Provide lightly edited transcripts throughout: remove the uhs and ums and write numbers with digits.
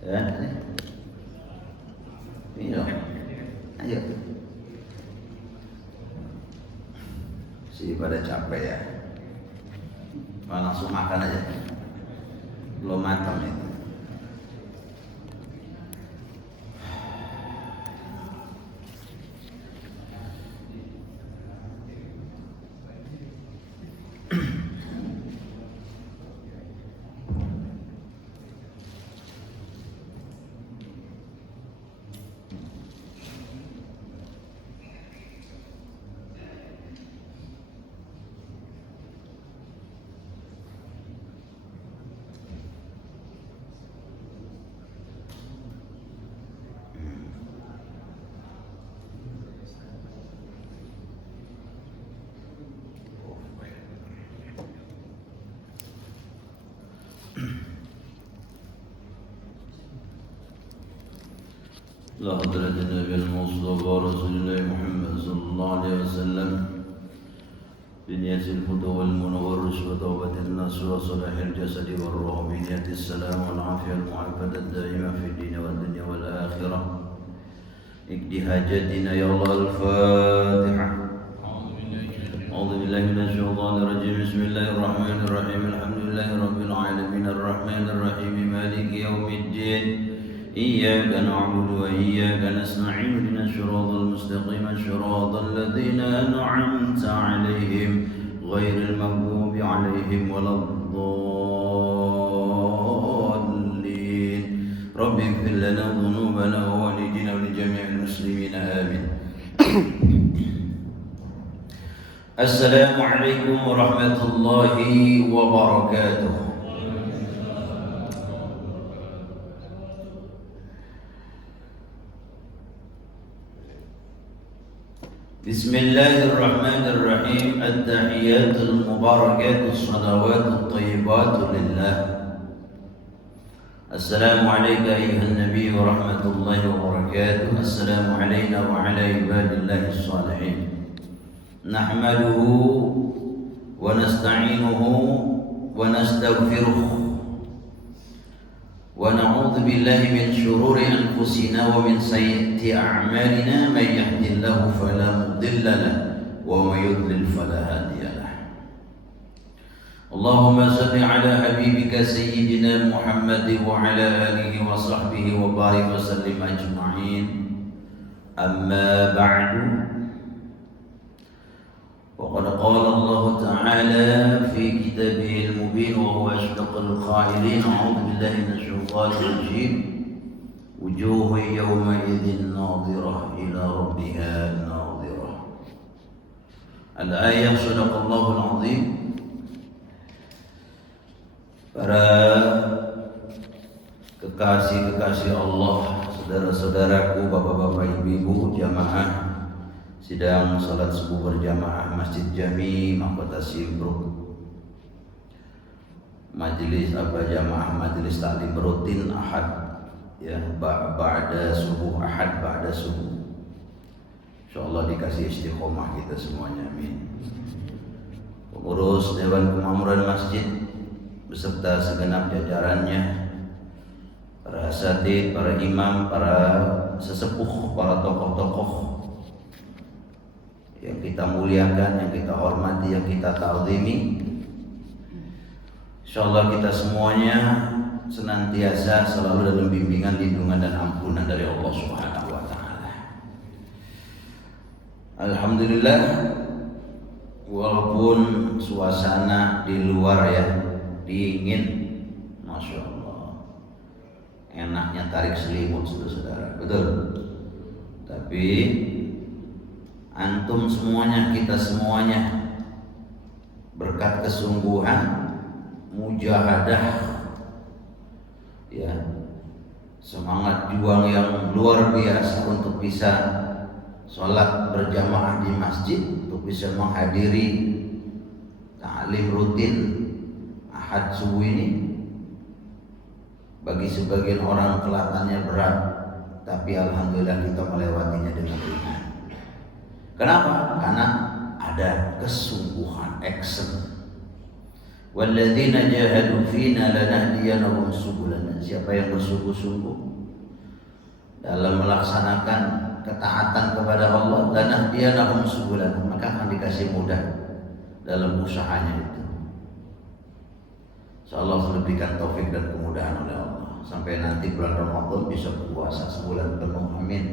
Ya, ini dong. Ayo. Si pada capek ya. Langsung makan aja. Belum matang itu. لا حضرة النبي المصطفى رسول الله محمد صلى الله عليه وسلم بنية الهدى والمنى والرشد وتوبة الناس وصلاح الجسد والروح بنية السلام والعافية المعافاة الدائمة في الدين والدنيا والآخرة اقضي حاجاتنا يا الله. الفاتحة. أعوذ بالله من الشيطان الرجيم. بسم الله الرحمن الرحيم. الحمد لله رب العالمين الرحمن الرحيم مالك يوم الدين إياك نعبد وإياك نستعين اهدنا الصراط المستقيم صراط الذين أنعمت عليهم غير المغضوب عليهم ولا الضالين. رب اغفر لنا ذنوبنا ووالدينا ولجميع المسلمين آمين. السلام عليكم ورحمة الله وبركاته. بسم الله الرحمن الرحيم. التحيات المباركات الصلوات الطيبات لله. السلام عليك أيها النبي ورحمة الله وبركاته. السلام علينا وعلى عباد الله الصالحين. نحمده ونستعينه ونستغفره ونعوذ بالله من شرور أنفسنا ومن سيئات أعمالنا. من يهد الله فلا مضل له ومن يضلل فلا هادي له. اللهم صل على حبيبك سيدنا محمد وعلى آله وصحبه وبارك وسلم أجمعين. أما بعد، وقد قال الله تعالى في كتابه المبين وهو أصدق القائلين. أعوذ بالله من الشيطان الرجيم. وجوه يومئذ ناظرة إلى ربها ناظرة. الآية. صدق الله العظيم. Para kekasih-kekasih Allah, saudara-saudaraku, bapak-bapak, ibu-ibu, jamaah sidang salat subuh berjamaah Masjid Jami Mahkota Simpruk, majelis jamaah majelis taklim rutin Ahad ya, ba'da subuh, Ahad ba'da subuh. Insyaallah dikasih istiqomah kita semuanya, amin. Pengurus Dewan Kemakmuran Masjid beserta segenap jajarannya, para asatidz, para imam, para sesepuh, para tokoh-tokoh yang kita muliakan, yang kita hormati, yang kita ta'zimi. Insyaallah kita semuanya senantiasa selalu dalam bimbingan, lindungan dan ampunan dari Allah Subhanahu wa taala. Alhamdulillah, walaupun suasana di luar ya dingin, Masya Allah, enaknya tarik selimut saudara-saudara, betul. Tapi antum semuanya, kita semuanya berkat kesungguhan, mujahadah ya, semangat juang yang luar biasa untuk bisa sholat berjamaah di masjid, untuk bisa menghadiri ta'lim rutin Ahad subuh ini. Bagi sebagian orang kelihatannya berat, tapi alhamdulillah kita melewatinya dengan ringan. Kenapa? Karena ada kesungguhan, action. Walladzina jahadu fina lanahdiyanahum subulana. Siapa yang bersungguh-sungguh dalam melaksanakan ketaatan kepada Allah, lanahdiyanahum subulana, maka akan dikasih mudah dalam usahanya itu. Insyaallah diberikan taufik dan kemudahan oleh Allah sampai nanti bulan Ramadan bisa puasa sebulan penuh, amin.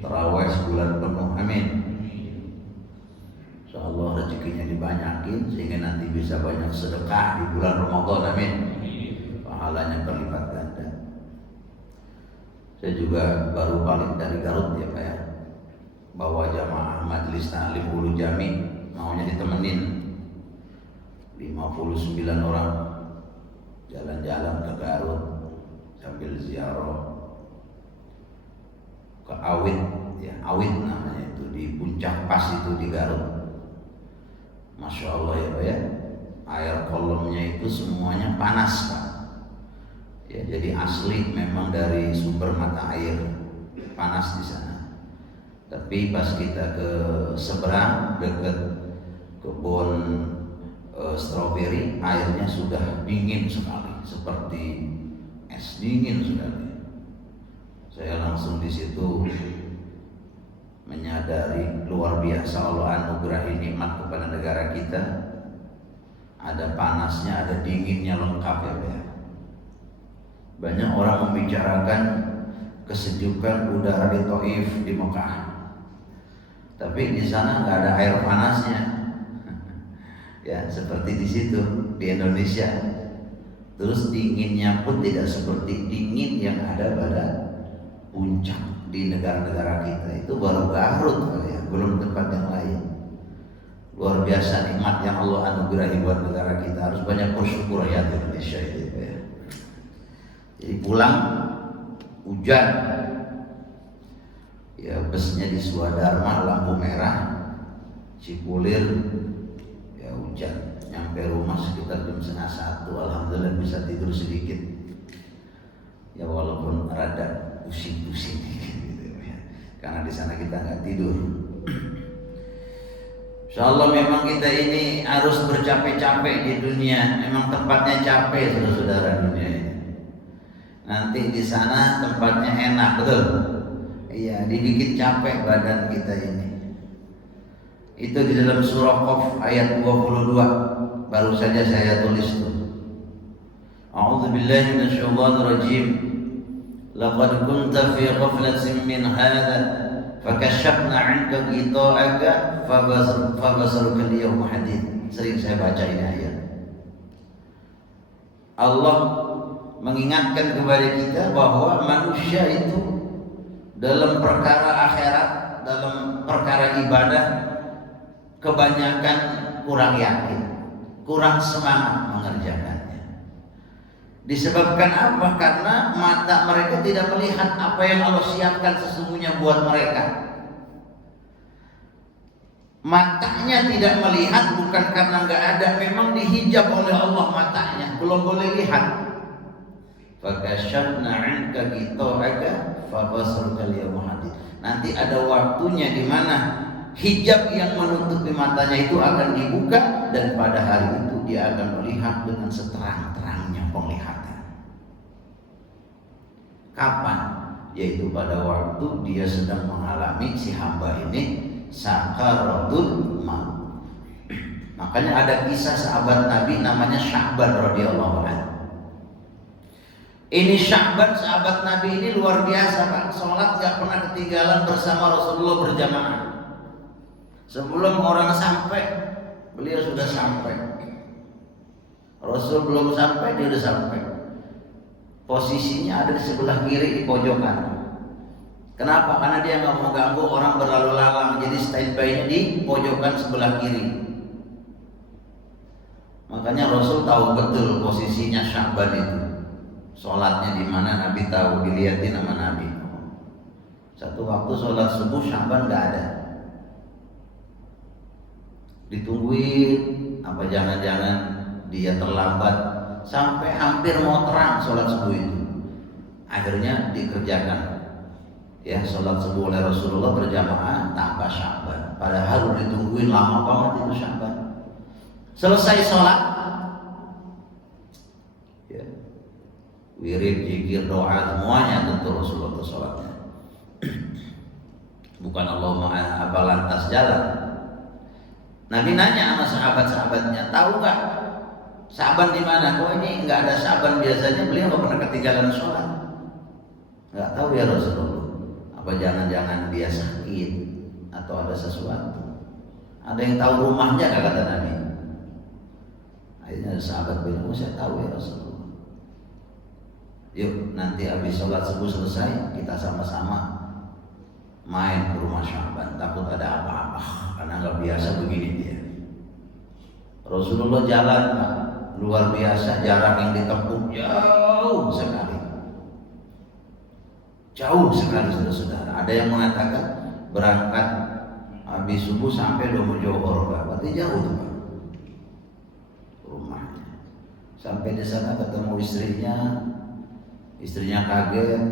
Tarawih sebulan penuh, amin. Insyaallah rezekinya dibanyakin sehingga nanti bisa banyak sedekah di bulan Ramadan, amin. Pahalanya berlipat ganda. Saya juga baru balik dari Garut ya Pak ya, bawa jamaah majelis ta'lim Ulu Jami, maunya ditemenin 59 orang jalan-jalan ke Garut sambil ziarah ke Awit ya, Awit namanya itu, di puncak pas itu di Garut. Masya Allah ya Pak ya, air kolomnya itu semuanya panas Pak ya, jadi asli memang dari sumber mata air panas di sana. Tapi pas kita ke seberang dekat kebun stroberi, airnya sudah dingin sekali, seperti es dingin sekali. Saya langsung di situ menyadari luar biasa Allah anugerahi nikmat kepada negara kita. Ada panasnya, ada dinginnya lengkap ya Pak. Banyak orang membicarakan kesejukan udara di Taif, di Mekah, tapi di sana nggak ada air panasnya. Ya seperti di situ di Indonesia. Terus dinginnya pun tidak seperti dingin yang ada pada puncak di negara-negara kita. Itu baru Garut ya, belum tempat yang lain. Luar biasa nikmat yang Allah anugerahi buat negara kita. Harus banyak bersyukur ya di Indonesia itu ya. Jadi pulang hujan, ya busnya di Swadharma lampu merah, Cipulir ya hujan. Nyampe rumah sekitar jam 12:30, alhamdulillah bisa tidur sedikit. Ya walaupun rada pusing-pusing gitu ya. Karena di sana kita nggak tidur. Insyaallah memang kita ini harus bercapek-capek di dunia. Memang tempatnya capek saudara-saudara dunia ini. Nanti di sana tempatnya enak, betul? Iya, dibikin capek badan kita ini. Itu di dalam surah Qaf ayat 22. Baru saja saya tulis itu. A'udzubillahi minasyaitonir rajim. Laqad kunta fi ghaflatin min hadha fakashafna 'anka ghita'aka fabasaruka al-yawma hadid. Sering saya baca ini ayat. Allah mengingatkan kepada kita bahwa manusia itu dalam perkara akhirat, dalam perkara ibadah kebanyakan kurang yakin, kurang semangat mengerjakannya. Disebabkan apa? Karena mata mereka tidak melihat apa yang Allah siapkan sesungguhnya buat mereka. Matanya tidak melihat bukan karena nggak ada, memang dihijab oleh Allah matanya, belum boleh lihat. Fakashafna 'anka ghita'aka fabasaruka al-yawma hadid. Nanti ada waktunya di mana hijab yang menutupi matanya itu akan dibuka, dan pada hari itu dia akan melihat dengan seterang-terangnya penglihatan. Kapan? Yaitu pada waktu dia sedang mengalami, si hamba ini, sakaratul maut. Makanya ada kisah sahabat Nabi namanya Sya'ban radhiyallahu anhu. Ini Sya'ban sahabat Nabi ini luar biasa Pak. Sholat gak pernah ketinggalan bersama Rasulullah berjamaah. Sebelum orang sampai, beliau sudah sampai. Rasul belum sampai, dia sudah sampai. Posisinya ada di sebelah kiri di pojokan. Kenapa? Karena dia nggak mau ganggu orang berlalu lalang. Jadi standby-nya di pojokan sebelah kiri. Makanya Rasul tahu betul posisinya Sya'ban itu. Sholatnya di mana Nabi tahu, dilihatin sama Nabi. Satu waktu sholat subuh Sya'ban nggak ada. Ditungguin, apa jangan-jangan dia terlambat, sampai hampir mau terang sholat subuh itu. Akhirnya dikerjakan ya sholat subuh oleh Rasulullah berjamaah tanpa Sya'ban. Padahal udah ditungguin lama banget itu Sya'ban. Selesai sholat, wirid, zikir, doa, semuanya tentu Rasulullah sholatnya. Bukan Allahumma apa lantas jalan. Nabi nanya sama sahabat-sahabatnya, tahu nggak Sa'ban di mana? Kok ini nggak ada Sa'ban, biasanya beliau nggak pernah ketinggalan sholat. Nggak tahu ya Rasulullah. Apa jangan-jangan dia sakit atau ada sesuatu? Ada yang tahu rumahnya nggak, kata Nabi? Akhirnya sahabat bilang, oh, saya tahu ya Rasulullah. Yuk nanti habis sholat subuh selesai kita sama-sama main ke rumah Sa'ban. Takut ada apa-apa karena nggak biasa begini dia. Rasulullah jalan luar biasa, jarak yang ditempuh jauh sekali. Jauh sekali saudara-saudara. Ada yang mengatakan berangkat habis subuh sampai Domo Johor, berarti jauh tuh Pak rumahnya. Sampai di sana ketemu istrinya kaget.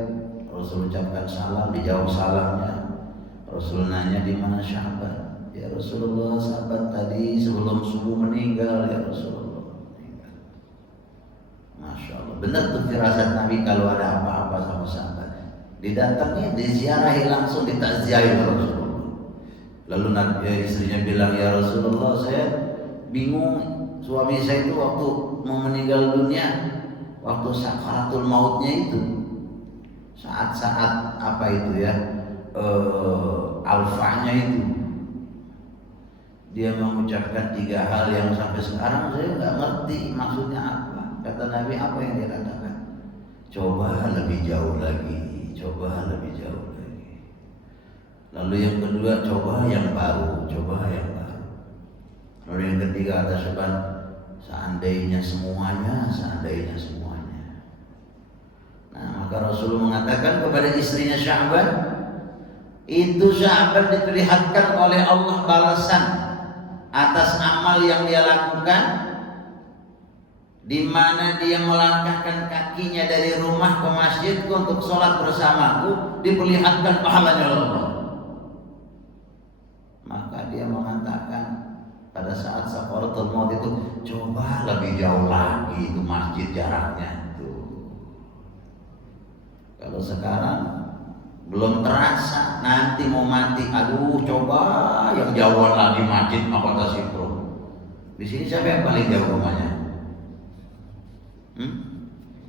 Rasul ucapkan salam, dijawab salamnya. Rasul nanya di mana Sa'ban? Ya Rasulullah, Sa'ban tadi sebelum subuh meninggal ya Rasulullah. Masya Allah, benar tuh firasat Nabi kalau ada apa-apa sama sahabat didatangi, diziarahi langsung, ditakziahi Rasulullah. Lalu istrinya bilang, ya Rasulullah, saya bingung, suami saya itu waktu mau meninggal dunia, waktu sakaratul mautnya itu, saat-saat apa itu ya, alfanya itu, dia mengucapkan 3 hal yang sampai sekarang saya nggak ngerti maksudnya apa. Kata Nabi, apa yang dia katakan? Coba lebih jauh lagi, coba lebih jauh lagi. Lalu yang kedua, coba yang baru, coba yang baru. Lalu yang ketiga, kata Sa'ban, seandainya semuanya. Nah, maka Rasulullah mengatakan kepada istrinya Sa'ban, itu Sa'ban diperlihatkan oleh Allah balasan atas amal yang dia lakukan, di mana dia melangkahkan kakinya dari rumah ke masjidku untuk sholat bersamaku, diperlihatkan pahalanya oleh Allah. Maka dia mengatakan pada saat sakaratul maut itu, coba lebih jauh lagi itu masjid jaraknya itu. Kalau sekarang belum terasa, nanti mau mati, aduh coba yang jauh lagi masjid Mahkota Sipro. Di sini siapa yang paling jauh rumahnya?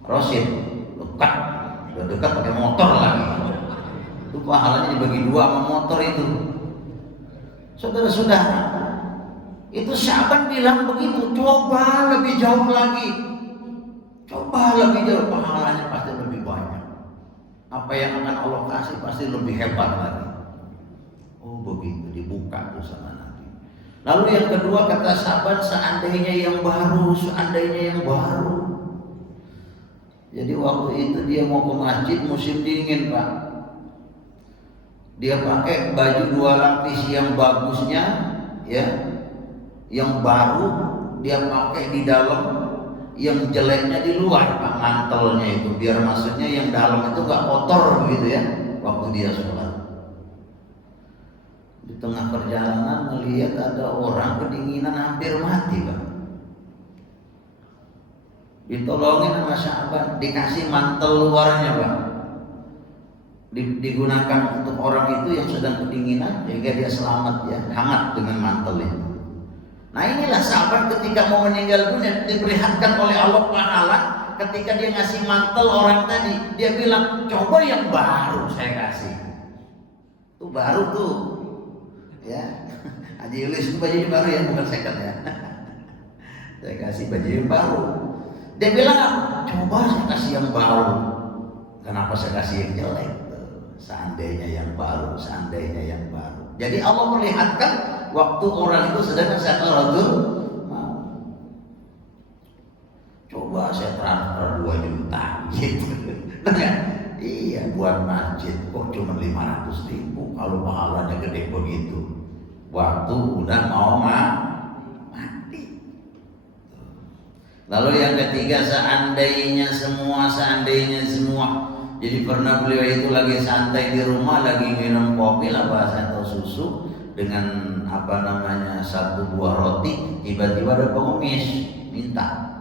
Rosid, dekat, sudah dekat pakai motor lagi. Itu pahalanya dibagi 2 sama motor itu. Saudara-saudara, itu Sa'ban bilang begitu, coba lebih jauh lagi, coba lebih jauh, pahalanya pasti lebih banyak. Apa yang akan Allah kasih pasti lebih hebat lagi. Oh begitu, dibuka tuh sama Nabi. Lalu yang kedua kata Sa'ban, seandainya yang baru. Jadi waktu itu dia mau ke masjid musim dingin Pak. Dia pakai baju 2 lapis yang bagusnya, ya, yang baru dia pakai di dalam, yang jeleknya di luar Pak, mantelnya itu, biar maksudnya yang dalam itu nggak kotor begitu ya. Waktu dia sholat, di tengah perjalanan melihat ada orang kedinginan hampir mati Pak. Ditolongin sama Sa'ban, dikasih mantel luarnya Pak, digunakan untuk orang itu yang sedang kedinginan sehingga dia selamat ya, hangat dengan mantel itu. Nah inilah Sa'ban ketika mau meninggal dunia diperlihatkan oleh Allah pahala. Ketika dia ngasih mantel orang tadi, dia bilang coba yang baru saya kasih. Itu baru tuh ya, Haji Yulis itu bajunya baru ya, bukan second ya. Saya kasih baju yang baru. Dia bilang, coba saya kasih yang baru. Kenapa saya kasih yang jelek? Seandainya yang baru. Jadi Allah melihatkan waktu orang itu sedang sakaratul maut. Coba saya transfer 2 juta gitu. Iya, buat masjid kok cuma 500.000. Kalau pahalanya gede begitu, waktu udah mau mati. Lalu yang ketiga, seandainya semua. Jadi pernah beliau itu lagi santai di rumah, lagi minum kopi lah bahasa atau susu dengan apa namanya 1 buah roti, tiba-tiba ada pengemis minta.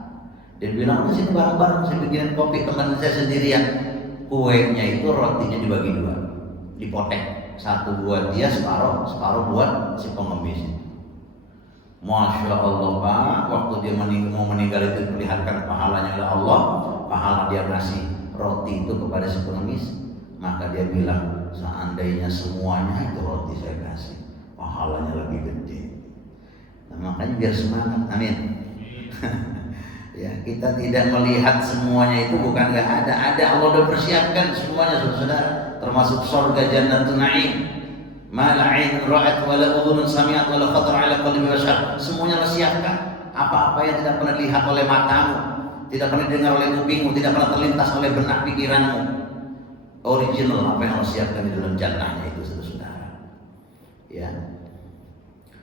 Dia bilang, udah sini bareng-bareng, saya bikinin kopi, teman saya sendirian. Kuenya itu rotinya dibagi dua, dipotek, satu buat dia, separuh buat si pengemis. Masya Allah Pak, waktu dia mau meninggal itu diperlihatkan pahalanya oleh Allah, pahala dia kasih roti itu kepada si pengemis. Maka dia bilang, seandainya semuanya itu roti saya kasih, pahalanya lebih gede. Nah, makanya biar semangat, amin. Ya, kita tidak melihat semuanya itu bukan nggak ada. Allah udah persiapkan semuanya, saudara. Termasuk surga Jannatun Na'im. Ma la 'ainun ra'at wa la udhunun sami'at wa la khatar 'ala qalbi bashar. Semuanya Allah siapkan. Apa-apa yang tidak pernah dilihat oleh matamu, tidak pernah didengar oleh kupingmu, tidak pernah terlintas oleh benak pikiranmu. Original apa yang Allah siapkan di dalam jannahnya itu, saudara. Ya.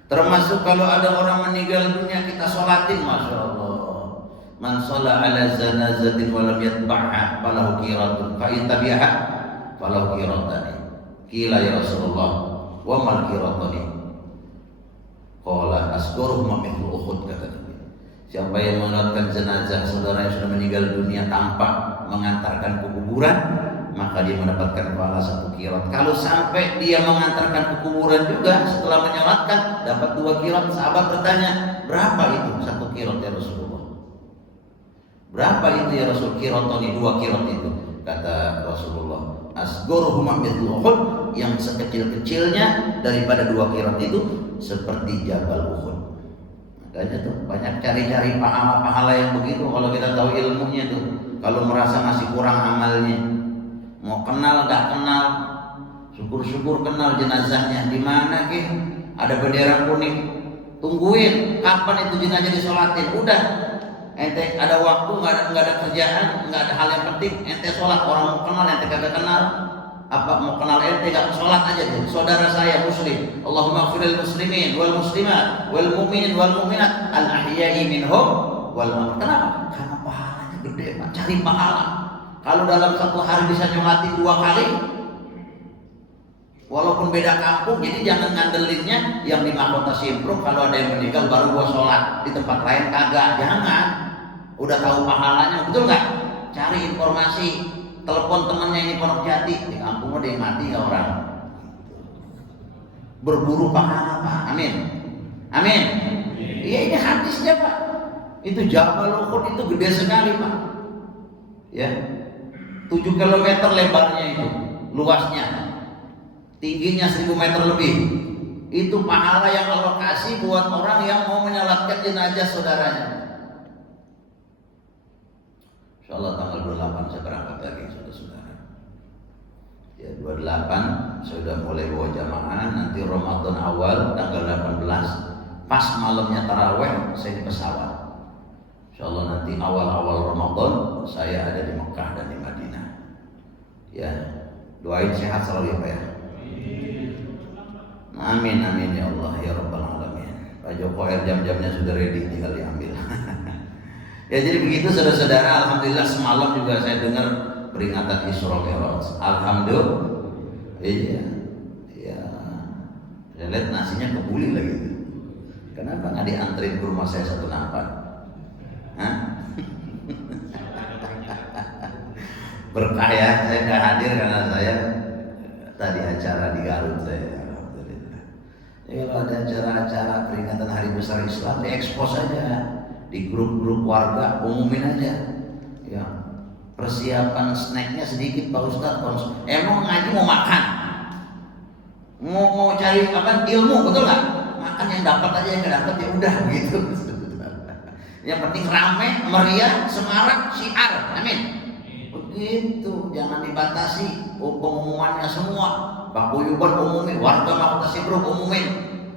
Termasuk kalau ada orang meninggal dunia kita sholatin, masya Allah. Man sholla ala zanazatin wa lam yatba'ha falahu qiratun fa in tabi'aha falahu qiratani. Qila ya Rasulullah wa mal qiratani? Qala asgharuhuma mithlu Uhud, kata Nabi. Siapa yang mengantarkan jenazah saudara yang sudah meninggal dunia tanpa mengantarkan ke kuburan, maka dia mendapatkan pahala 1 qirat. Kalau sampai dia mengantarkan ke kuburan juga setelah menyolatkan dapat 2 qirat. Sahabat bertanya, berapa itu 1 qirat ya Rasulullah? Berapa itu ya Rasul? Qiratani, 2 qirat itu. Kata Rasulullah, asgharuhuma mithlu Uhud, yang sekecil-kecilnya daripada 2 qirat itu seperti Jabal Uhud. Makanya tuh banyak cari-cari pahala-pahala yang begitu kalau kita tahu ilmunya tuh. Kalau merasa masih kurang amalnya, mau kenal gak kenal, syukur-syukur kenal jenazahnya di mana ke? Ada bendera kuning, tungguin kapan itu jenazah disolatin. Udah, ente ada waktu, nggak ada kerjaan, nggak ada hal yang penting, ente sholat. Orang mau kenal, ente kagak kenal, apa mau kenal ente gak sholat aja deh. Saudara saya muslim, Allahumma firil muslimin wal muslimat wal mu'minin wal mu'minat al ahya'i minhum wal amwat. Kenapa? Karena pahalanya gede Pak. Cari pahala. Kalau dalam 1 hari bisa nyolatin 2 kali, walaupun beda kampung, jadi jangan ngandelinnya yang di Mahkota Simpruk kalau ada yang meninggal baru gua sholat, di tempat lain kagak. Jangan. Udah tahu pahalanya, betul nggak? Cari informasi, telepon temannya ini Pondok Jati, di kampung ada yang mati nggak orang? Berburu pahala Pak, amin, amin. Iya, ini hadisnya Pak. Itu Jabal Uhud itu gede sekali Pak. Ya, 7 km lebarnya itu, luasnya, tingginya 1000 meter lebih. Itu pahala yang Allah kasih buat orang yang mau menyolatkan jenazah saudaranya. Insyaallah tanggal 28 saya berangkat lagi, saudara-saudara. Ya, 28 saya sudah mulai bawa jamaah. Nanti Ramadan awal tanggal 18, pas malamnya taraweh saya di pesawat. Insyaallah nanti awal-awal Ramadan saya ada di Mekah dan di Madinah. Ya, doain sehat selalu ya Pak ya. Amin amin ya Allah ya Rabbal Alamin. Pak Joko jam-jamnya sudah ready, tinggal diambil. Ya, jadi begitu saudara-saudara. Alhamdulillah semalam juga saya dengar peringatan Isra Mi'raj. Alhamdulillah. Iya. Ya. Saya lihat nasinya kebuli lagi. Kenapa nggak dianterin ke rumah saya 1 nampan? Hah? Berkah ya, saya nggak hadir karena saya tadi acara di Garut saya. Alhamdulillah. Ya, kalau ada acara-acara peringatan Hari Besar Islam, diekspos aja. Di grup-grup warga umumin aja. Ya, persiapan snacknya sedikit Pak Ustadz. Emang ngaji mau makan, mau cari apa ilmu, betul nggak? Makan yang dapat aja, yang nggak dapat ya udah gitu. Yang penting rame, meriah, semarak, syiar, amin. Begitu, jangan dibatasi pengumumannya semua. Pak Buyuban umumin, warga Mahkota Simpruk umumin,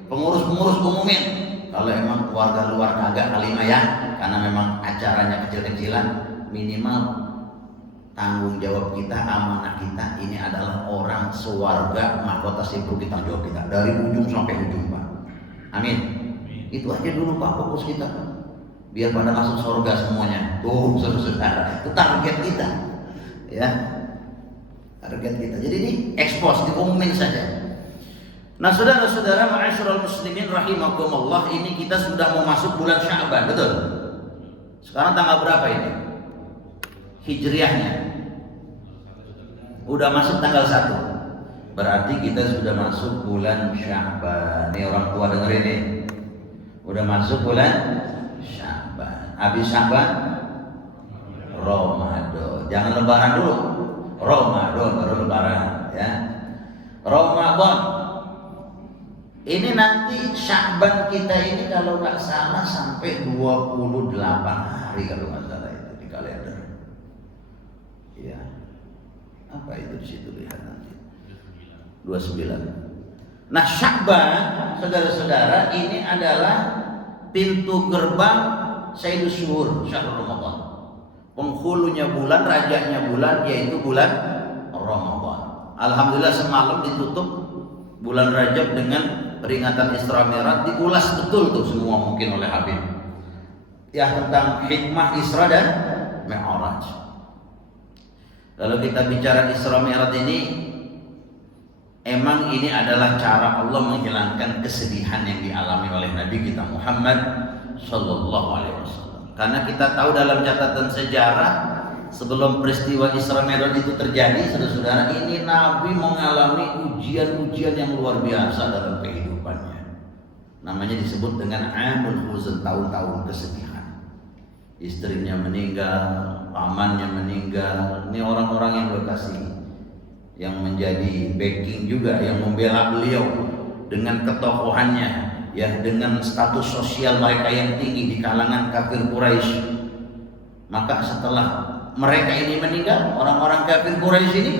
pengurus-pengurus umumin. Kalau emang keluarga luar kagak kalimah ya, karena memang acaranya kecil-kecilan, minimal tanggung jawab kita, amanah kita ini adalah orang sewarga Mahkota Simpruk, kita jawab kita dari ujung sampai ujung Pak. Amin. Itu aja dulu Pak fokus kita, biar pada masuk surga semuanya. Tuh saudara, itu target kita, ya, target kita. Jadi ini ekspos, diumumin saja. Nah, saudara-saudara ma'asyiral muslimin rahimakumullah, ini kita sudah mau masuk bulan Sya'ban, betul? Sekarang tanggal berapa ini? Hijriahnya. Udah masuk tanggal 1. Berarti kita sudah masuk bulan Sya'ban. Nih orang tua dengerin nih. Udah masuk bulan Sya'ban. Habis Sya'ban Ramadan. Jangan lebaran dulu. Ramadan baru lebaran ya. Ramadan. Ini nanti Sya'ban kita ini kalau nggak salah sampai 28 hari kalau nggak salah itu di kalender. Ya. Apa itu di situ lihat nanti. 29. Nah, Sya'ban, saudara-saudara, ini adalah pintu gerbang Sayyidus Syuhur, Syahrul Ramadan. Penghulunya bulan, rajanya bulan, yaitu bulan Ramadan. Alhamdulillah semalam ditutup bulan Rajab dengan peringatan Isra Mi'raj, diulas betul tuh semua mungkin oleh Habib. Ya, tentang hikmah Isra dan Mi'raj. Kalau kita bicara Isra Mi'raj ini, emang ini adalah cara Allah menghilangkan kesedihan yang dialami oleh Nabi kita Muhammad Sallallahu Alaihi Wasallam. Karena kita tahu dalam catatan sejarah sebelum peristiwa Isra Mi'raj itu terjadi, saudara-saudara, ini Nabi mengalami ujian-ujian yang luar biasa dalam kehidupannya. Namanya disebut dengan Amul Huzn, tahun-tahun kesedihan. Istrinya meninggal, pamannya meninggal. Ini orang-orang yang berkasih, yang menjadi backing juga, yang membela beliau dengan ketokohannya, ya, dengan status sosial mereka yang tinggi di kalangan kafir Quraisy. Maka setelah mereka ini meninggal, orang-orang kafir Quraisy ini,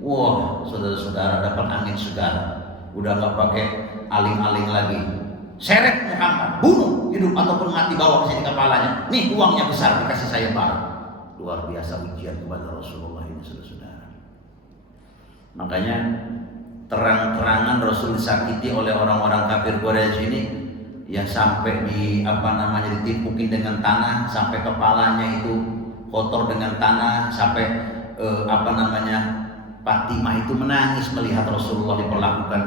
wah, saudara-saudara, dapat angin segar. Udah nggak pakai aling-aling lagi. Seret Muhammad, bunuh, hidup ataupun mati, bawa ke sini kepalanya. Nih uangnya besar, dikasih saya barang. Luar biasa ujian kepada Rasulullah ini, saudara-saudara. Makanya terang-terangan Rasul disakiti oleh orang-orang kafir Quraisy ini, yang sampai ditipukin dengan tanah sampai kepalanya itu kotor dengan tanah, sampai Fatimah itu menangis melihat Rasulullah diperlakukan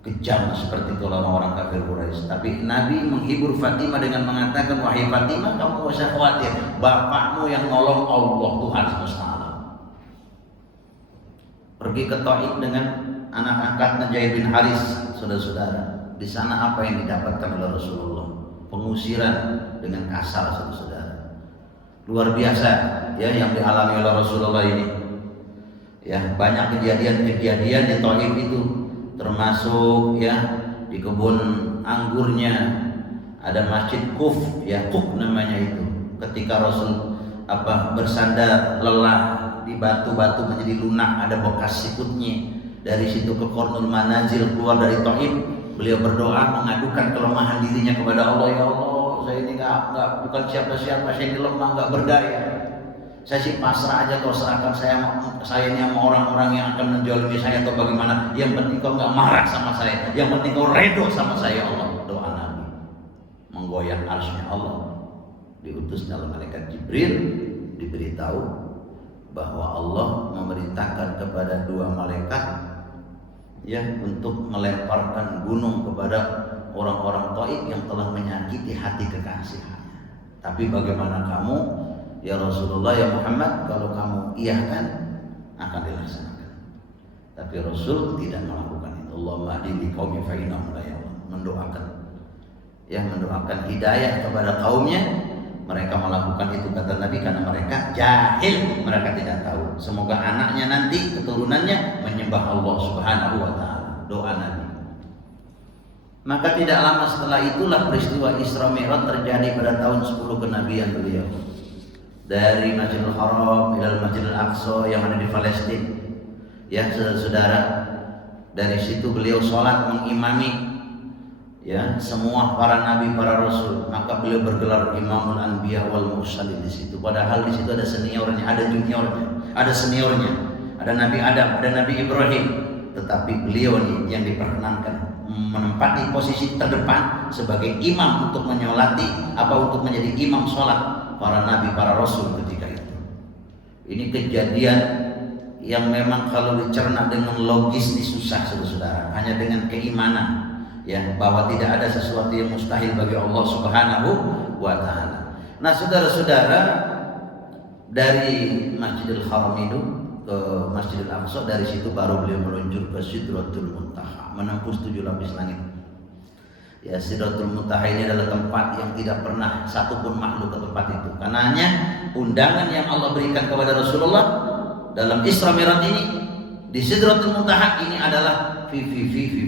kejam seperti itu oleh orang-orang kafir Quraisy. Tapi Nabi menghibur Fatimah dengan mengatakan, wahai Fatimah, kamu gak usah khawatir, bapakmu yang nolong Allah Tuhan semesta alam. Pergi ke Taif dengan anak angkatnya Zaid bin Haris, saudara-saudara. Di sana apa yang didapatkan oleh Rasulullah? Pengusiran dengan kasar, saudara-saudara. Luar biasa ya yang dialami oleh Rasulullah ini. Ya, banyak kejadian-kejadian di Taif itu, termasuk ya di kebun anggurnya ada masjid Kuf, ya Kuf namanya itu. Ketika Rasul bersandar lelah di batu-batu menjadi lunak, ada bekas sikutnya. Dari situ ke Qarnul Manazil, keluar dari Taif, beliau berdoa mengadukan kelemahan dirinya kepada Allah. Ya Allah, saya ini bukan siapa-siapa, saya ini lemah, nggak berdaya. Saya sih pasrah aja, kau serahkan saya ini sama orang-orang yang akan menjolimi saya atau bagaimana. Yang penting kau nggak marah sama saya, yang penting kau redo sama saya. Allah, doa Nabi menggoyang arsy-Nya Allah. Diutus dalam malaikat Jibril, diberitahu bahwa Allah memerintahkan kepada 2 malaikat ya untuk melemparkan gunung kepada orang-orang Taif yang telah menyakiti hati kekasihnya. Tapi bagaimana kamu, ya Rasulullah, ya Muhammad, kalau kamu iyakan akan dilaksanakan. Tapi Rasul tidak melakukan itu. Allahumma hdi liqaumi fa innahum la ya'lamun. Mendoakan hidayah kepada kaumnya. Mereka melakukan itu, kata Nabi, karena mereka jahil, mereka tidak tahu. Semoga anaknya nanti, keturunannya menyembah Allah Subhanahu wa ta'ala. Doa Nabi. Maka tidak lama setelah itulah peristiwa Isra Mi'raj terjadi pada tahun 10 kenabian beliau. Dari Masjidil Haram ila Masjidil Aqsa yang ada di Palestina. Ya, saudara-saudara, dari situ beliau sholat mengimami ya semua para nabi, para rasul. Maka beliau bergelar Imamul Anbiya wal Mursalin di situ. Padahal di situ ada seniornya, ada juniornya, ada seniornya. Ada Nabi Adam, ada Nabi Ibrahim. Tetapi beliau nih yang diperkenankan menempati posisi terdepan sebagai imam untuk menyolati untuk menjadi imam sholat para nabi, para rasul ketika itu. Ini kejadian yang memang kalau dicerna dengan logis ini susah, saudara-saudara. Hanya dengan keimanan ya bahwa tidak ada sesuatu yang mustahil bagi Allah Subhanahu wa ta'ala. Nah, saudara-saudara, dari Masjidil Haram itu ke Masjidil Aqsa, dari situ baru beliau meluncur ke Sidratul Muntaha, menembus 7 lapis langit. Ya, Sidratul Muntaha ini adalah tempat yang tidak pernah satupun makhluk ke tempat itu. Karenanya undangan yang Allah berikan kepada Rasulullah dalam Isra Mi'raj ini di Sidratul Muntaha ini adalah VIP,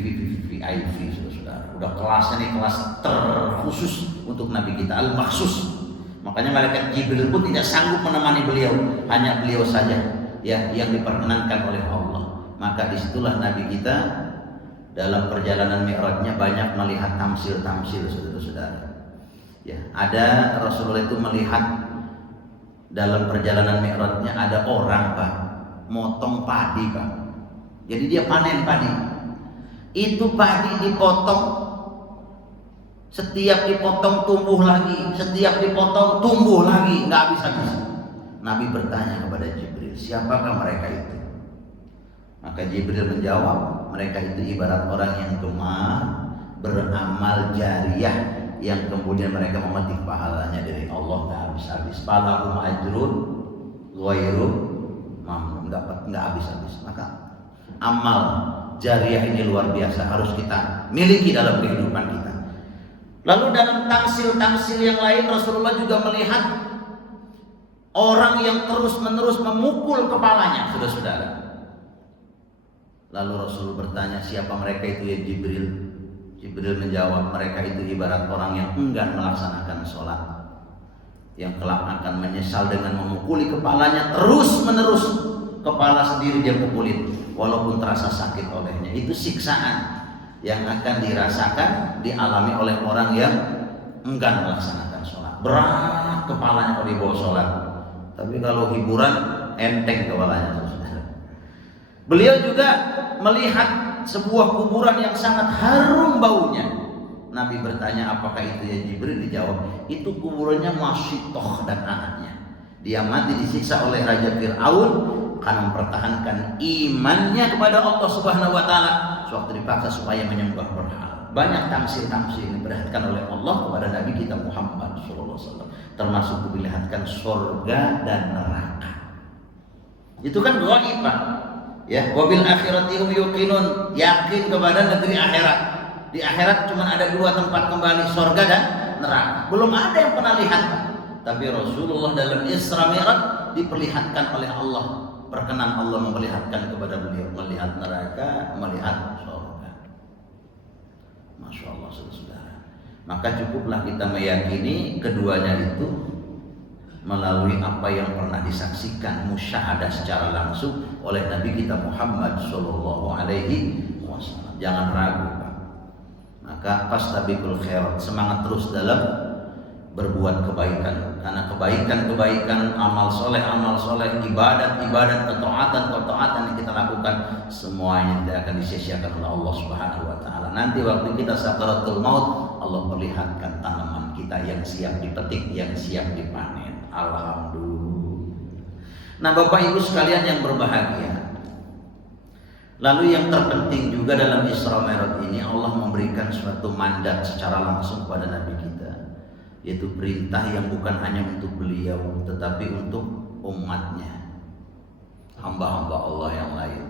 saudara. Udah kelasnya nih, kelas terkhusus untuk Nabi kita, al-makhsus. Makanya malaikat Jibril pun tidak sanggup menemani beliau, hanya beliau saja ya yang diperkenankan oleh Allah. Maka disitulah Nabi kita dalam perjalanan Mi'rajnya banyak melihat tamsil-tamsil, saudara-saudara. Ya, ada Rasulullah itu melihat dalam perjalanan Mi'rajnya ada orang, Pak, motong padi, Pak. Jadi dia panen padi. Itu padi dipotong, setiap dipotong tumbuh lagi, setiap dipotong tumbuh lagi, nggak habis-habis. Nabi bertanya kepada Jibril, siapakah mereka itu? Maka Jibril menjawab, mereka itu ibarat orang yang gemar beramal jariah, yang kemudian mereka memetik pahalanya dari Allah nggak habis-habis. Falahum ajrun ghairu mamnun, nggak habis-habis. Maka amal jariah ini luar biasa, harus kita miliki dalam kehidupan kita. Lalu dalam tamsil-tamsil yang lain Rasulullah juga melihat orang yang terus-menerus memukul kepalanya, saudara-saudara. Lalu Rasul bertanya, siapa mereka itu ya Jibril? Jibril menjawab, mereka itu ibarat orang yang enggan melaksanakan sholat, yang kelak akan menyesal dengan memukuli kepalanya terus-menerus. Kepala sendiri dia pukulin walaupun terasa sakit olehnya. Itu siksaan yang akan dirasakan, dialami oleh orang yang enggan melaksanakan sholat. Berat kepalanya kalau dibawa sholat, tapi kalau hiburan enteng kepalanya. Beliau juga melihat sebuah kuburan yang sangat harum baunya. Nabi bertanya, apakah itu ya Jibril? Dijawab, itu kuburannya Masyitoh dan anaknya. Dia mati disiksa oleh Raja Fir'aun karena mempertahankan imannya kepada Allah Subhanahu wa Ta'ala sewaktu dipaksa supaya menyembah berhala. Banyak tamsil-tamsil yang diperlihatkan oleh Allah kepada Nabi kita Muhammad SAW, termasuk diperlihatkan surga dan neraka. Itu kan ghaib, Pak. Ya, wabil akhirati hum yuqinun, yakin kepada negeri akhirat. Di akhirat cuma ada 2 tempat kembali, surga dan neraka. Belum ada yang pernah lihat, tapi Rasulullah dalam Isra Mi'raj diperlihatkan oleh Allah. Berkenan Allah memperlihatkan kepada beliau, melihat neraka, melihat surga. Masya Allah, saudara. Maka cukuplah kita meyakini keduanya itu melalui apa yang pernah disaksikan, musyahadah secara langsung oleh Nabi kita Muhammad Sallallahu Alaihi Wasallam. Jangan ragu, Pak. Maka fastabiqul khairat, semangat terus dalam berbuat kebaikan, karena kebaikan-kebaikan, amal soleh, ibadat, ketaatan yang kita lakukan, semuanya tidak akan disia-siakan oleh Allah Subhanahu wa Ta'ala. Nanti waktu kita sakaratul maut, Allah perlihatkan tanaman kita yang siap dipetik, yang siap dipanen. Alhamdulillah. Nah, Bapak Ibu sekalian yang berbahagia, lalu yang terpenting juga dalam Isra Mi'raj ini, Allah memberikan suatu mandat secara langsung kepada Nabi kita, yaitu perintah yang bukan hanya untuk beliau tetapi untuk umatnya, hamba-hamba Allah yang lain,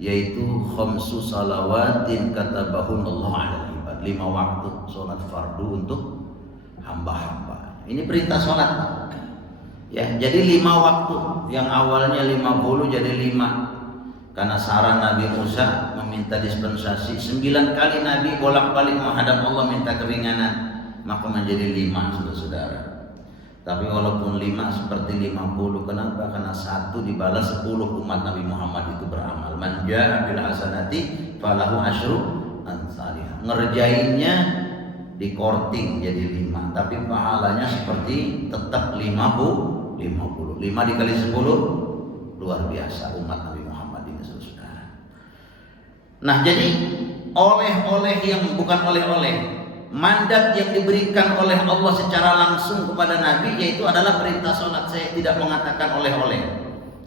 yaitu khamsu salawatin katabahun Allah ala ibad, 5 waktu sholat fardu untuk hamba-hamba. Ini perintah sholat, ya. Jadi 5 waktu, yang awalnya 50 jadi 5, karena saran Nabi Musa meminta dispensasi. 9 kali Nabi bolak-balik menghadap Allah minta keringanan, maka menjadi 5, saudara-saudara. Tapi walaupun 5 seperti 50, kenapa? Karena 1 dibalas 10 umat Nabi Muhammad itu beramal. Man ja'a bil hasanati falahu asyru amsalihha. Ngerjainnya di korting jadi 5, tapi pahalanya seperti tetap 50. 5 dikali 10 luar biasa umat Nabi Muhammad ini, saudara. Nah, jadi oleh-oleh yang bukan oleh-oleh, mandat yang diberikan oleh Allah secara langsung kepada Nabi, yaitu adalah perintah sholat. Saya tidak mengatakan oleh-oleh,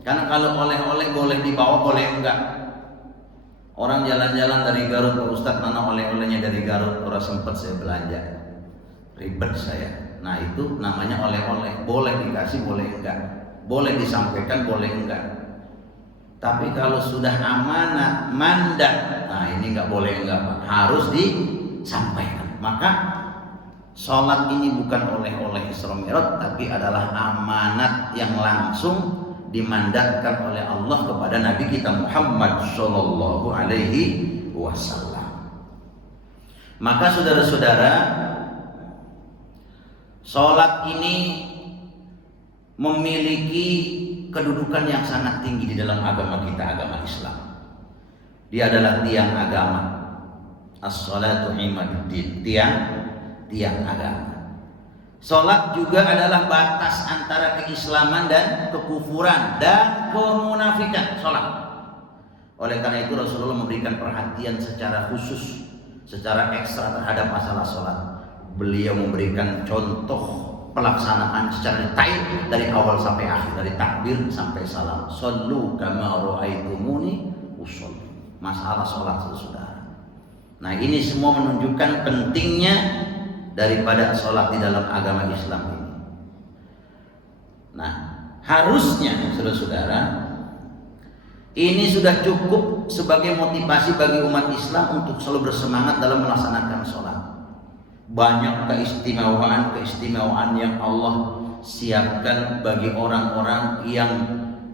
karena kalau oleh-oleh boleh dibawa, boleh enggak. Orang jalan-jalan dari Garut, Pak Ustadz, mana oleh-olehnya dari Garut? Orang sempat saya belanja, ribet saya. Nah itu namanya oleh-oleh, boleh dikasih, boleh enggak, boleh disampaikan, boleh enggak. Tapi kalau sudah amanat, mandat, nah ini enggak boleh enggak Pak, harus disampaikan. Maka sholat ini bukan oleh-oleh Isra Mi'raj, tapi adalah amanat yang langsung dimandatkan oleh Allah kepada Nabi kita Muhammad Shallallahu Alaihi Wasallam. Maka saudara-saudara, sholat ini memiliki kedudukan yang sangat tinggi di dalam agama kita, agama Islam. Dia adalah tiang agama. As-salatu imaduddin, tiang agama. Sholat juga adalah batas antara keislaman dan kekufuran dan kemunafikan. Sholat. Oleh karena itu Rasulullah memberikan perhatian secara khusus, secara ekstra terhadap masalah sholat. Beliau memberikan contoh pelaksanaan secara detail dari awal sampai akhir, dari takbir sampai salam. Shallu kama ra'aitumuni usolli. Masalah sholat saudara. Nah ini semua menunjukkan pentingnya daripada sholat di dalam agama Islam ini. Nah harusnya saudara-saudara, ini sudah cukup sebagai motivasi bagi umat Islam untuk selalu bersemangat dalam melaksanakan sholat. Banyak keistimewaan yang Allah siapkan bagi orang-orang yang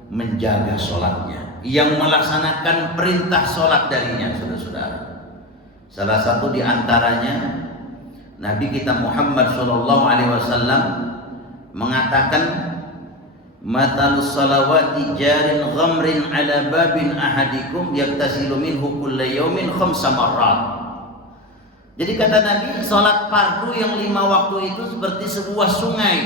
menjaga sholatnya, yang melaksanakan perintah sholat darinya, saudara-saudara. Salah satu di antaranya Nabi kita Muhammad SAW mengatakan, matalus salawati jarin ghamrin ala babin ahadikum yaktasilu minhu kulla yawmin khamsa marrat. Jadi kata Nabi, sholat fardu yang 5 waktu itu seperti sebuah sungai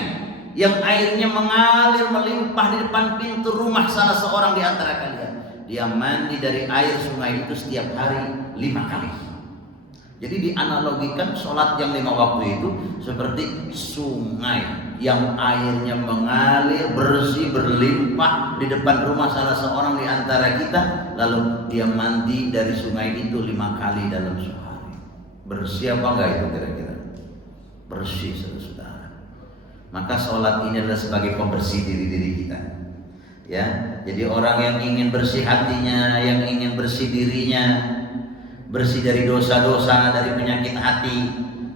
yang airnya mengalir melimpah di depan pintu rumah salah seorang di antara kalian. Dia mandi dari air sungai itu setiap hari 5 kali. Jadi dianalogikan sholat yang 5 waktu itu seperti sungai yang airnya mengalir bersih berlimpah di depan rumah salah seorang di antara kita, lalu dia mandi dari sungai itu 5 kali dalam sehari. Bersih apa enggak itu kira-kira? Bersih saudara. Maka sholat ini adalah sebagai pembersih diri kita. Ya, jadi orang yang ingin bersih hatinya, yang ingin bersih dirinya, bersih dari dosa-dosa, dari penyakit hati,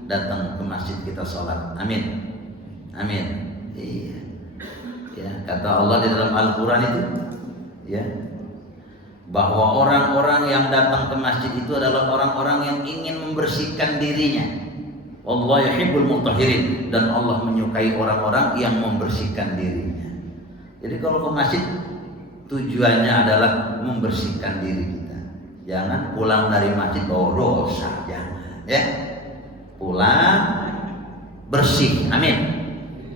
datang ke masjid kita sholat. Amin. Amin. Iya. Ya, kata Allah di dalam Al-Quran itu, ya, bahwa orang-orang yang datang ke masjid itu adalah orang-orang yang ingin membersihkan dirinya. Allah yuhibbul mutahhirin, dan Allah menyukai orang-orang yang membersihkan dirinya. Jadi kalau ke masjid tujuannya adalah membersihkan diri kita. Jangan pulang dari masjid bawa dosa, jangan. Ya, pulang bersih. Amin.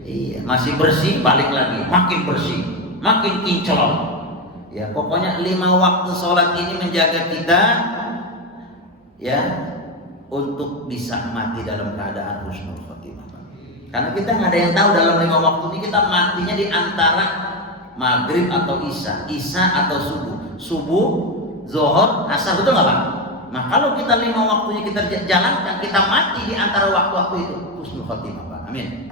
Iya, masih bersih balik lagi, makin bersih, makin kinclong. Ya, pokoknya 5 waktu sholat ini menjaga kita, ya, untuk bisa mati dalam keadaan husnul khotimah. Karena kita nggak ada yang tahu dalam 5 waktu ini kita matinya di antara maghrib atau isya atau subuh, zuhur, asar, betul nggak Pak? Nah kalau kita 5 waktunya kita jalankan, kita mati di antara waktu-waktu itu, husnul khotimah Pak. Amin.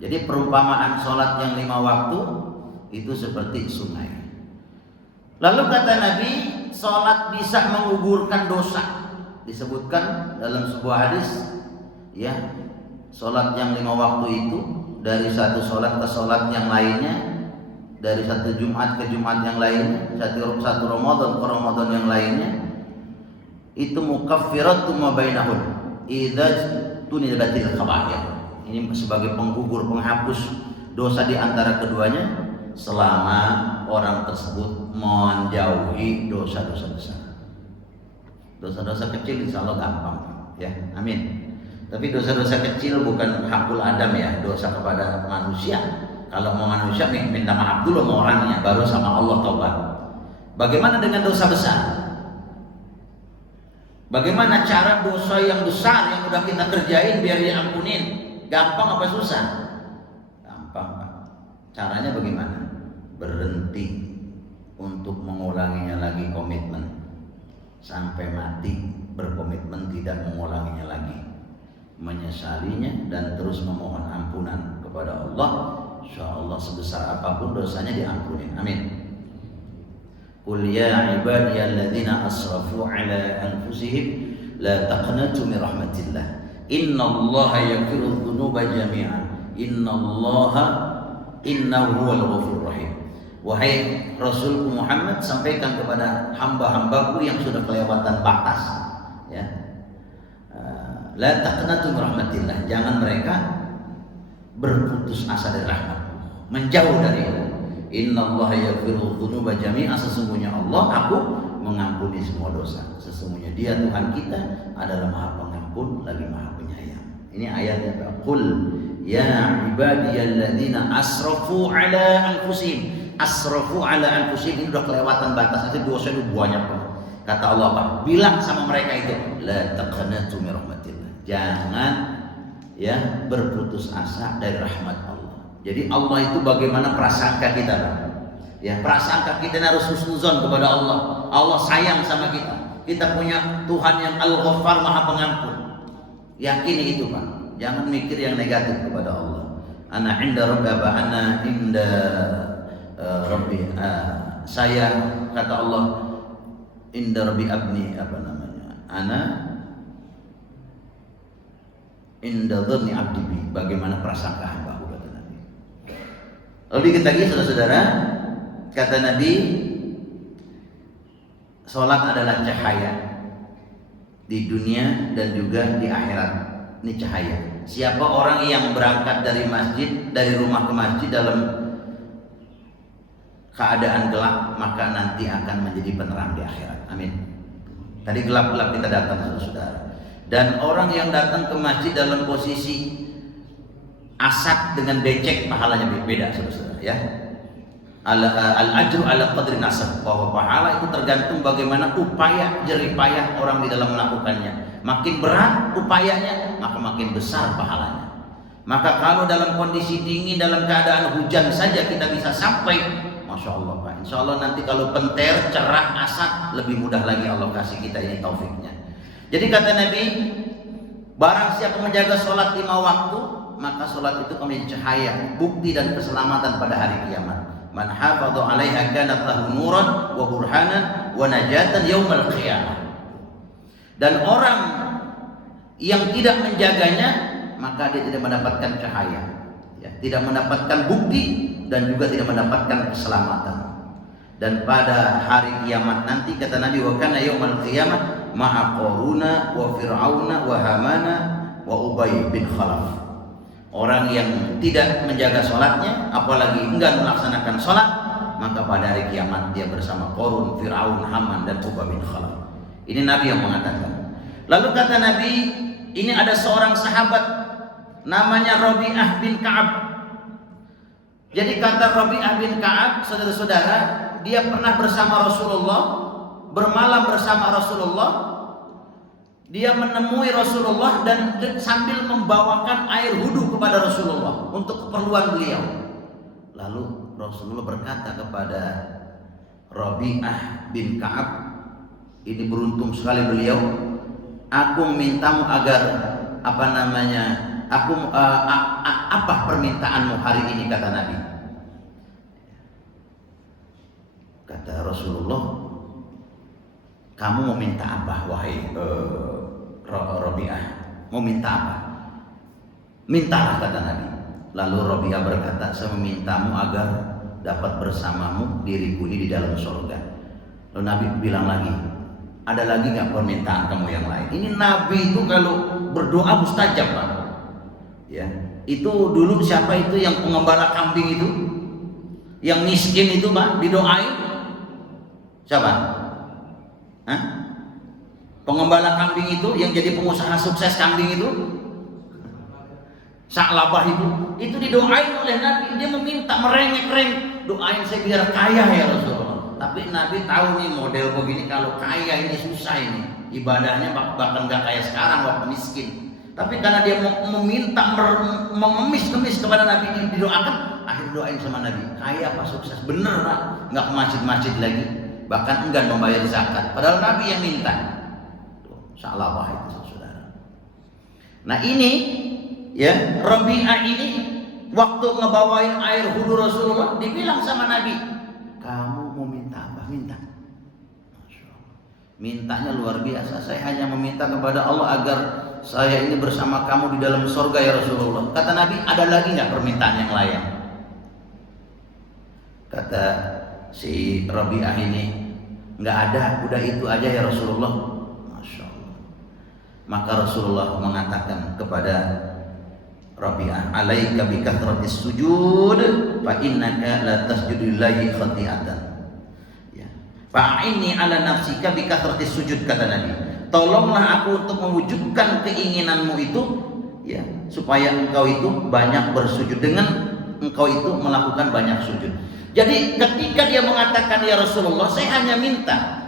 Jadi perumpamaan sholat yang 5 waktu itu seperti sungai. Lalu kata Nabi, sholat bisa menggugurkan dosa. Disebutkan dalam sebuah hadis, ya, sholat yang 5 waktu itu dari satu sholat ke sholat yang lainnya, dari satu Jumat ke Jumat yang lainnya, satu Ramadan ke Ramadan yang lainnya, itu mukaffiratun ma bainahun idza tunibatil khaba'ir. Ini sebagai penggugur, penghapus dosa di antara keduanya selama orang tersebut menjauhi dosa-dosa besar. Dosa-dosa kecil insya Allah gampang, ya, amin. Tapi dosa-dosa kecil bukan hakul adam, ya, dosa kepada manusia. Kalau mau manusia minta maaf dulu sama orangnya, baru sama Allah taubat. Bagaimana dengan dosa besar? Bagaimana cara dosa yang besar yang udah kita kerjain biar diampunin? Gampang apa susah? Gampang Pak. Caranya bagaimana? Berhenti untuk mengulanginya lagi, komitmen sampai mati berkomitmen tidak mengulanginya lagi. menyesalinya dan terus memohon ampunan kepada Allah, insyaallah sebesar apapun dosanya diampuni. Amin. Qul ya ibadiyalladzina asrafu ala anfusihim la taqnatu min rahmatillah innallaha yaghfiru dzunuba jami'an innahu huwal ghafurur rahim. Wahai Rasulku Muhammad, sampaikan kepada hamba-hambaku yang sudah kelewatan batas, ya, la taqnatu min rahmatillah, jangan mereka berputus asa dari rahmat, menjauh dari Allah. Innallaha yaghfiru dzunuba jami'an, sesungguhnya Allah, aku mengampuni semua dosa. Sesungguhnya Dia Tuhan kita adalah Maha Pengampun lagi Maha Penyayang. Ini ayatnya. Qul ya ibadiyalladzina asrafu ala anfusihim. Asrafu ala anfusihim, ini udah kelewatan batas, itu dosa itu banyak banget. Kata Allah apa? Bilang sama mereka itu, la taqnatu min rahmatillah. Jangan ya berputus asa dari rahmat Allah. Jadi Allah itu bagaimana prasangka kita, Pak? Ya, prasangka kita harus husnuzon kepada Allah. Allah sayang sama kita. Kita punya Tuhan yang Al-Ghaffar, Maha Pengampun. Yakini itu, Pak. Jangan mikir yang negatif kepada Allah. Ana inda rabbaba, ana inda rabbi. Saya, kata Allah, inda rabbi abni, apa namanya? Ana inda dhanni abdi bi. Bagaimana prasangka hamba, kata Nabi. Lalu dikit lagi, saudara-saudara, kata Nabi, sholat adalah cahaya di dunia dan juga di akhirat. Ini cahaya. Siapa orang yang berangkat dari masjid, dari rumah ke masjid dalam keadaan gelap, maka nanti akan menjadi penerang di akhirat. Amin. Tadi gelap-gelap kita datang, saudara-saudara. Dan orang yang datang ke masjid dalam posisi asat dengan becek, pahalanya beda, saudara-saudara, ya. Al-ajru ala qadri nasab, bahwa pahala itu tergantung bagaimana upaya jerih payah orang di dalam melakukannya. Makin berat upayanya, maka makin besar pahalanya. Maka kalau dalam kondisi dingin, dalam keadaan hujan saja kita bisa sampai, Masya Allah, Pak. Insya Allah nanti kalau penter, cerah, asat, lebih mudah lagi Allah kasih kita ini taufiknya. Jadi kata Nabi, barang siapa menjaga sholat 5 waktu, maka sholat itu menjadi cahaya, bukti dan keselamatan pada hari kiamat. Man hafadha 'alaiha kanat lahu nuran wa burhanan wa najatan yaumal qiyamah. Dan orang yang tidak menjaganya, maka dia tidak mendapatkan cahaya, ya, tidak mendapatkan bukti dan juga tidak mendapatkan keselamatan. Dan pada hari kiamat nanti, kata Nabi, wa kana yaumal qiyamah ma'a Qaruna wa Fir'auna wa Hamana wa Ubay bin Khalaf. Orang yang tidak menjaga sholatnya, apalagi enggan melaksanakan sholat, maka pada hari kiamat dia bersama Qarun, Fir'aun, Haman, dan Ubay bin Khalaf. Ini Nabi yang mengatakan. Lalu kata Nabi, ini ada seorang sahabat namanya Rabi'ah bin Ka'ab. Jadi kata Rabi'ah bin Ka'ab, saudara-saudara, dia pernah bersama Rasulullah, bermalam bersama Rasulullah. Dia menemui Rasulullah dan sambil membawakan air wudhu kepada Rasulullah untuk keperluan beliau. Lalu Rasulullah berkata kepada Rabi'ah bin Ka'ab, ini beruntung sekali beliau, aku memintamu agar apa permintaanmu hari ini, kata Nabi. Kata Rasulullah, kamu mau minta apa wahai Rabi'ah? Mau minta apa? Mintalah, kata Nabi. Lalu Rabi'ah berkata, saya memintamu agar dapat bersamamu diriku ini di dalam surga. Lalu Nabi bilang lagi, ada lagi nggak permintaan kamu yang lain? Ini Nabi itu kalau berdoa mustajab, Pak. Ya, itu dulu siapa itu yang pengembala kambing itu, yang miskin itu, Pak, didoain? Siapa? Hah? Pengembala kambing itu yang jadi pengusaha sukses kambing itu, Sa'labah itu didoain oleh Nabi. Dia meminta, merengek-rengek, doain saya biar kaya ya Rasulullah. Tapi Nabi tahu nih model begini kalau kaya ini susah ini, ibadahnya bahkan gak kayak sekarang waktu miskin. Tapi karena dia meminta, mengemis-kemis kepada Nabi, ini didoakan, akhirnya doain sama Nabi, kaya apa sukses, bener Pak, nggak ke masjid-masjid lagi, bahkan enggan membayar zakat, padahal Nabi yang minta. Sa'labah itu, saudara. Nah ini ya, Rabi'ah ini waktu ngebawain air wudu Rasulullah, dibilang sama Nabi, kamu mau minta apa? Minta. Mintanya luar biasa. Saya hanya meminta kepada Allah agar saya ini bersama kamu di dalam surga ya Rasulullah. Kata Nabi, ada lagi nggak permintaan yang lain? Kata si Rabi'ah ini, nggak ada, udah itu aja ya Rasulullah. Masya Allah. Maka Rasulullah mengatakan kepada Rabi'ah, alaika bi kathratis sujud fa innaka la tasjudu lillahi khati'atan. Fa'inni ala nafsika bi kathratis sujud, kata Nabi. Tolonglah aku untuk mewujudkan keinginanmu itu, ya, supaya engkau itu banyak bersujud, dengan engkau itu melakukan banyak sujud. Jadi ketika dia mengatakan ya Rasulullah, saya hanya minta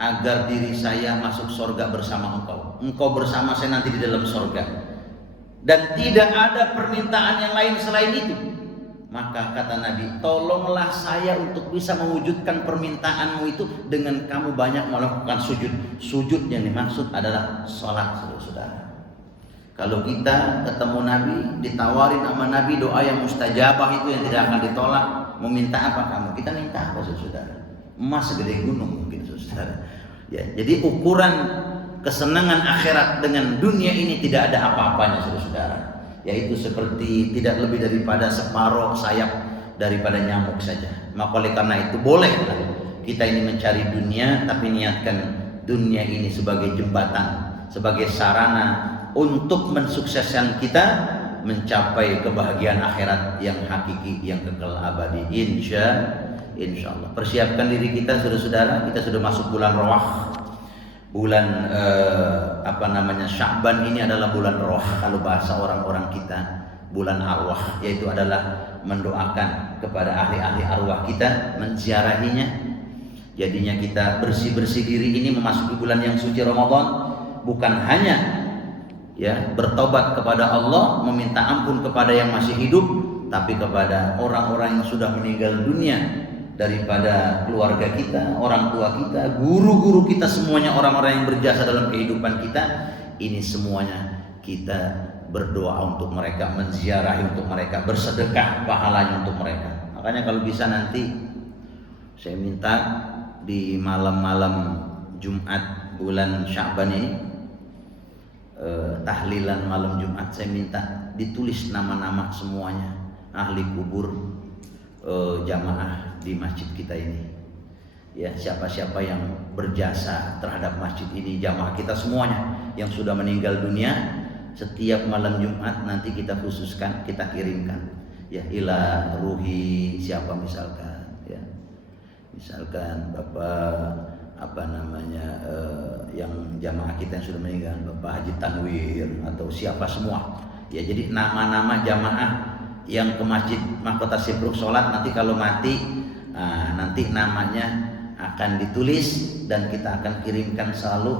agar diri saya masuk surga bersama engkau, engkau bersama saya nanti di dalam surga, dan tidak ada permintaan yang lain selain itu. Maka kata Nabi, tolonglah saya untuk bisa mewujudkan permintaanmu itu dengan kamu banyak melakukan sujud. Sujud yang dimaksud adalah sholat, saudara-saudara. Kalau kita ketemu Nabi, ditawarin sama Nabi doa yang mustajabah itu yang tidak akan ditolak, mau minta apa kamu? Kita minta apa, saudara? Emas segede gunung mungkin, saudara. Ya, jadi ukuran kesenangan akhirat dengan dunia ini tidak ada apa-apanya, saudara-saudara. Yaitu seperti tidak lebih daripada separuh sayap daripada nyamuk saja. Maka oleh karena itu bolehlah kita ini mencari dunia, tapi niatkan dunia ini sebagai jembatan, sebagai sarana untuk mensukseskan kita mencapai kebahagiaan akhirat yang hakiki, yang kekal abadi. Insya Allah. Persiapkan diri kita, saudara-saudara. Kita sudah masuk bulan Rawah. Bulan Sya'ban ini adalah bulan roh, kalau bahasa orang-orang kita bulan arwah, yaitu adalah mendoakan kepada ahli-ahli arwah kita, menziarahinya. Jadinya kita bersih-bersih diri ini memasuki bulan yang suci Ramadan, bukan hanya ya bertobat kepada Allah, meminta ampun kepada yang masih hidup, tapi kepada orang-orang yang sudah meninggal dunia, daripada keluarga kita, orang tua kita, guru-guru kita, semuanya orang-orang yang berjasa dalam kehidupan kita. Ini semuanya kita berdoa untuk mereka, menziarahi untuk mereka, bersedekah pahalanya untuk mereka. Makanya kalau bisa nanti saya minta di malam-malam Jumat bulan Sya'ban ini, tahlilan malam Jumat, saya minta ditulis nama-nama semuanya ahli kubur jamaah di masjid kita ini. Ya, siapa-siapa yang berjasa terhadap masjid ini, jamaah kita semuanya yang sudah meninggal dunia, setiap malam Jumat nanti kita khususkan, kita kirimkan ya ila ruhi siapa misalkan, ya. Misalkan Bapak yang jamaah kita yang sudah meninggal, Bapak Haji Tanwir atau siapa semua. Ya, jadi nama-nama jamaah yang ke masjid Mahkota Sibruk sholat, nanti kalau mati nanti namanya akan ditulis dan kita akan kirimkan selalu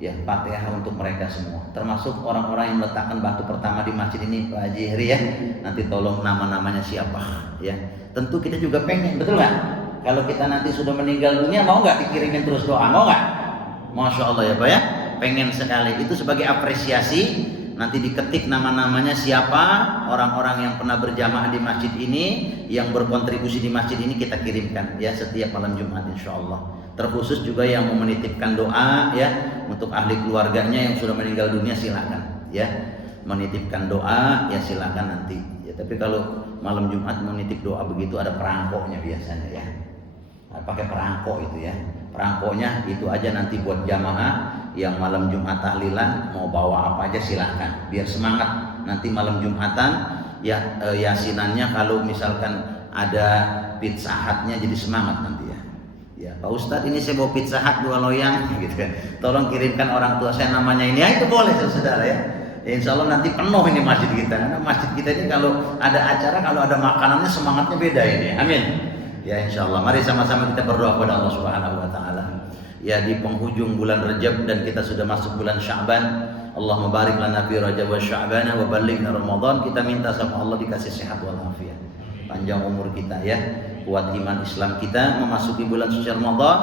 ya Fatihah untuk mereka semua, termasuk orang-orang yang meletakkan batu pertama di masjid ini, Pak Haji Heri, ya. Nanti tolong nama-namanya siapa ya. Tentu kita juga pengen, betul nggak? Kalau kita nanti sudah meninggal dunia, mau nggak dikirimin terus doa, mau nggak? Masya Allah ya Pak ya, pengen sekali. Itu sebagai apresiasi. Nanti diketik nama-namanya siapa orang-orang yang pernah berjamaah di masjid ini, yang berkontribusi di masjid ini, kita kirimkan ya setiap malam Jumat insya Allah. Terkhusus juga yang mau menitipkan doa ya untuk ahli keluarganya yang sudah meninggal dunia, silakan ya menitipkan doa ya, silakan nanti ya. Tapi kalau malam Jumat menitip doa begitu ada perangkoknya biasanya ya, pakai perangkok itu ya. Perangkoknya itu aja nanti buat jamaah yang malam Jumat tahlilan mau bawa apa aja silahkan, biar semangat nanti malam Jumatan ya. Yasinannya kalau misalkan ada pizza hutnya jadi semangat nanti ya. Ya Pak Ustadz, ini saya bawa pizza hut 2 loyang gitu kan, tolong kirimkan orang tua saya namanya ini ya, itu boleh saudara ya. Insya Allah nanti penuh ini masjid kita, karena masjid kita ini kalau ada acara, kalau ada makanannya semangatnya beda ini. Amin ya insya Allah. Mari sama-sama kita berdoa kepada Allah Subhanahu wa Ta'ala ya, di penghujung bulan Rajab dan kita sudah masuk bulan Sya'ban. Allahumma barik lana fi Rajab wa Sya'ban wa ballighna Ramadan. Kita minta sama Allah dikasih sehat wal afiat, panjang umur kita ya, kuat iman Islam kita, memasuki bulan suci Ramadan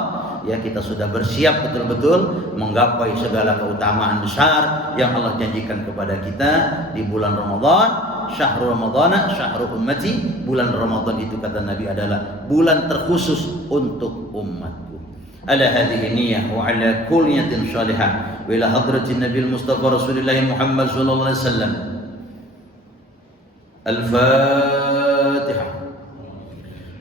ya kita sudah bersiap betul-betul menggapai segala keutamaan besar yang Allah janjikan kepada kita di bulan Ramadan. Syahrul Ramadana, syahrul ummati. Bulan Ramadan itu kata Nabi adalah bulan terkhusus untuk umatku. Ala hadhihi niyyah wa ala kulli niyatin salihah wa ila hadratin Nabi Mustafa Rasulullah Muhammad sallallahu alaihi wasallam. Al-Fatihah.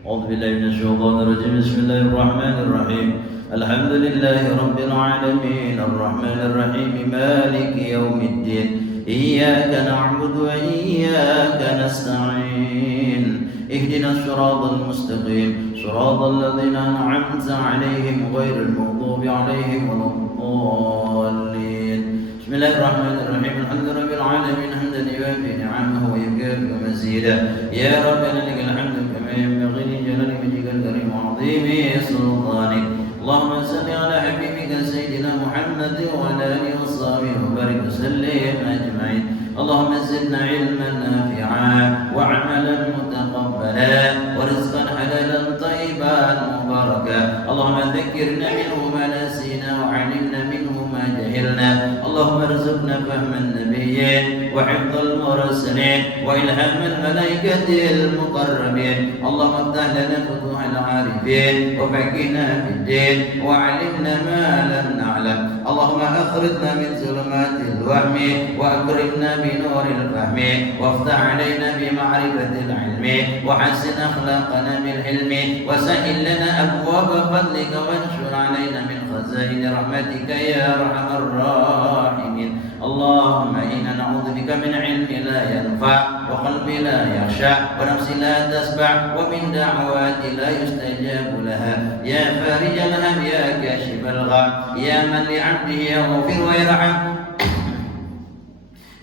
A'udzu billahi minasy syaithanir rajim. Bismillahirrahmanir rahim. Alhamdulillahi rabbil alamin arrahmanir rahim maliki yaumiddin. إياك نعبد وإياك نستعين اهدنا الصراط المستقيم صراط الذين أنعمت عليهم غير المغضوب عليهم ولا الضالين بسم الله الرحمن الرحيم الحمد لله رب العالمين حمدا يوافي نعمه ويكافئ مزيدا يا ربنا لك الحمد كما ينبغي لجلال وجهك الكريم وعظيم سلطانك اللهم صل على حبيبك سيدنا محمد وعلى آله وصحبه وبارك وسلم أجمعين اللهم زدنا علما نافعا وعملا متقبلا ورزقا حلالا طيبا مباركا اللهم ذكرنا منه ما نسينا وعلمنا منه ما جهلنا اللهم ارزقنا فهم النبيين وحفظ المرسلين وإلهام الملائكة المقربين اللهم افتح لنا فتوح العارفين وفقهنا في الدين وعلمنا ما لم نعلم اللهم أخرجنا من ظلمات الوهم وأكرمنا بنور الفهم وافتح علينا بمعرفة العلم وحسن أخلاقنا بالعلم وسهل لنا أبواب فضلك وانشر علينا من خزائن رحمتك يا أرحم الراحمين اللهم إنا نعوذ بك من علم لا ينفع وقلب لا يخشع ونفس لا تسبع ومن دعوات لا يستجاب لها يا فارج الهم يا كاشف الغم يا من لعبده يغفر ويرحم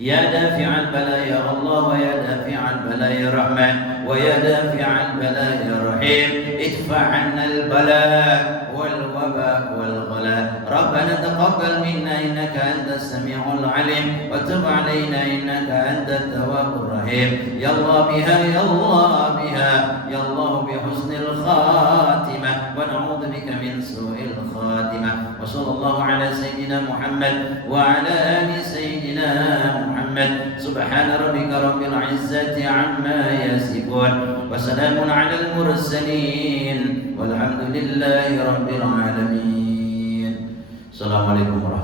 يا دافع البلاء يا الله ويا دافع البلاء يا رحمن ويا دافع البلاء يا رحيم ادفع عنا البلاء والوباء والغلاء ربنا تقبل منا إنك أنت السميع العليم وتب علينا إنك أنت التواب الرحيم يا الله بها يا الله بها يا الله بحسن الخاتمة ونعوذ بك من سوء الخاتمة وصلى الله على سيدنا محمد وعلى آل سيدنا محمد سبحان ربك رب العزة عما يصفون وسلام على المرسلين والحمد لله رب العالمين. Assalamualaikum warahmatullahi wabarakatuh.